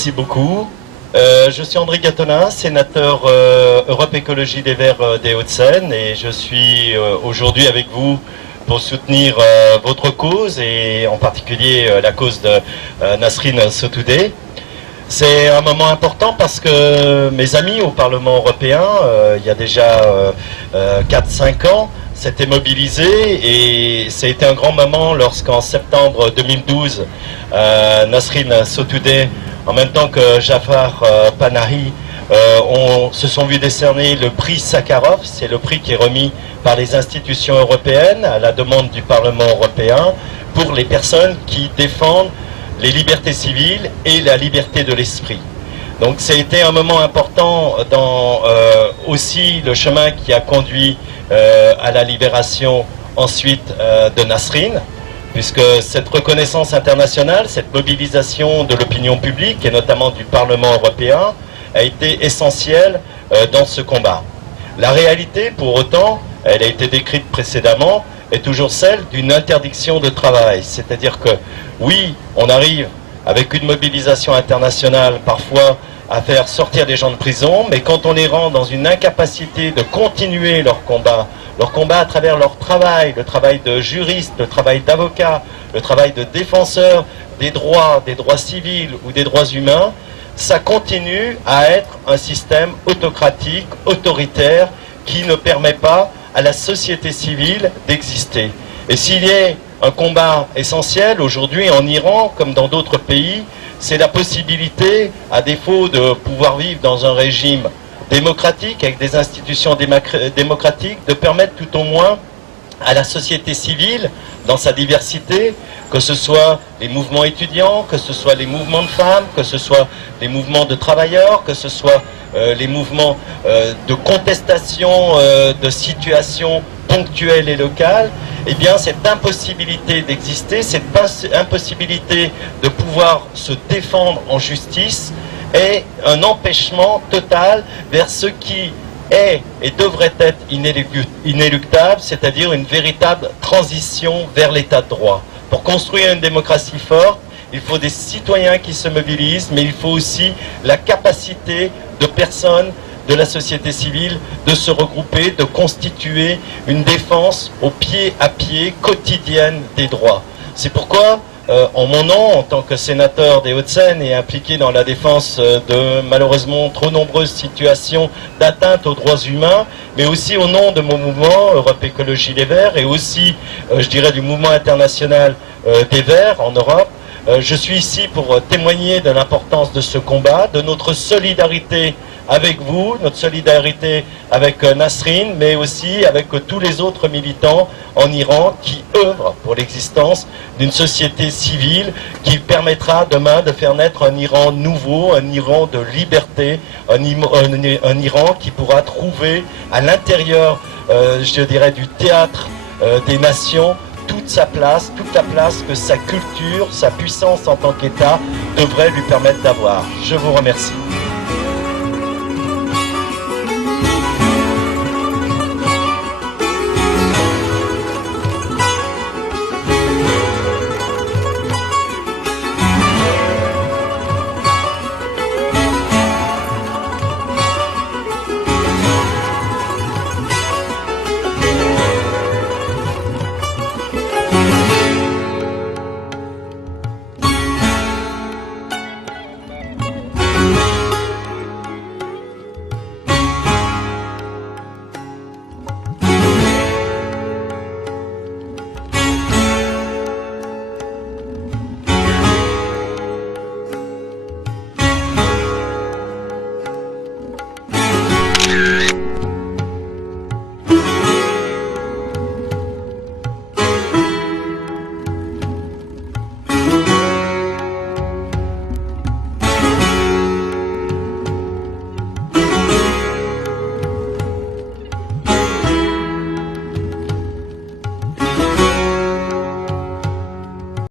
Merci beaucoup. Je suis André Gattolin, sénateur Europe Écologie des Verts des Hauts-de-Seine, et je suis aujourd'hui avec vous pour soutenir votre cause, et en particulier la cause de Nasrin Sotoudeh. C'est un moment important parce que mes amis au Parlement européen, il y a déjà 4-5 ans, s'étaient mobilisés, et ça a été un grand moment lorsqu'en septembre 2012, Nasrin Sotoudeh, en même temps que Jafar Panahi, se sont vus décerner le prix Sakharov. C'est le prix qui est remis par les institutions européennes à la demande du Parlement européen pour les personnes qui défendent les libertés civiles et la liberté de l'esprit. Donc ça a été un moment important dans aussi le chemin qui a conduit à la libération ensuite de Nasrin, puisque cette reconnaissance internationale, cette mobilisation de l'opinion publique et notamment du Parlement européen a été essentielle dans ce combat. La réalité, pour autant, elle a été décrite précédemment, est toujours celle d'une interdiction de travail. C'est-à-dire que, oui, on arrive avec une mobilisation internationale parfois à faire sortir des gens de prison, mais quand on les rend dans une incapacité de continuer leur combat à travers leur travail, le travail de juriste, le travail d'avocat, le travail de défenseur des droits civils ou des droits humains, ça continue à être un système autocratique, autoritaire, qui ne permet pas à la société civile d'exister. Et s'il y a un combat essentiel aujourd'hui en Iran, comme dans d'autres pays, c'est la possibilité, à défaut de pouvoir vivre dans un régime démocratique, avec des institutions démocratiques, de permettre tout au moins à la société civile, dans sa diversité, que ce soit les mouvements étudiants, que ce soit les mouvements de femmes, que ce soit les mouvements de travailleurs, que ce soit les mouvements de contestation de situations ponctuelles et locales, eh bien cette impossibilité d'exister, cette impossibilité de pouvoir se défendre en justice est un empêchement total vers ce qui est et devrait être inéluctable, c'est-à-dire une véritable transition vers l'état de droit. Pour construire une démocratie forte, il faut des citoyens qui se mobilisent, mais il faut aussi la capacité de personnes de la société civile de se regrouper, de constituer une défense au pied à pied quotidienne des droits. C'est pourquoi, en mon nom, en tant que sénateur des Hauts-de-Seine et impliqué dans la défense de malheureusement trop nombreuses situations d'atteinte aux droits humains, mais aussi au nom de mon mouvement Europe Écologie Les Verts et aussi, je dirais, du mouvement international des Verts en Europe, je suis ici pour témoigner de l'importance de ce combat, de notre solidarité avec vous, notre solidarité avec Nasrin, mais aussi avec tous les autres militants en Iran qui œuvrent pour l'existence d'une société civile qui permettra demain de faire naître un Iran nouveau, un Iran de liberté, un Iran qui pourra trouver à l'intérieur, je dirais, du théâtre des nations, toute la place que sa culture, sa puissance en tant qu'État devrait lui permettre d'avoir. Je vous remercie.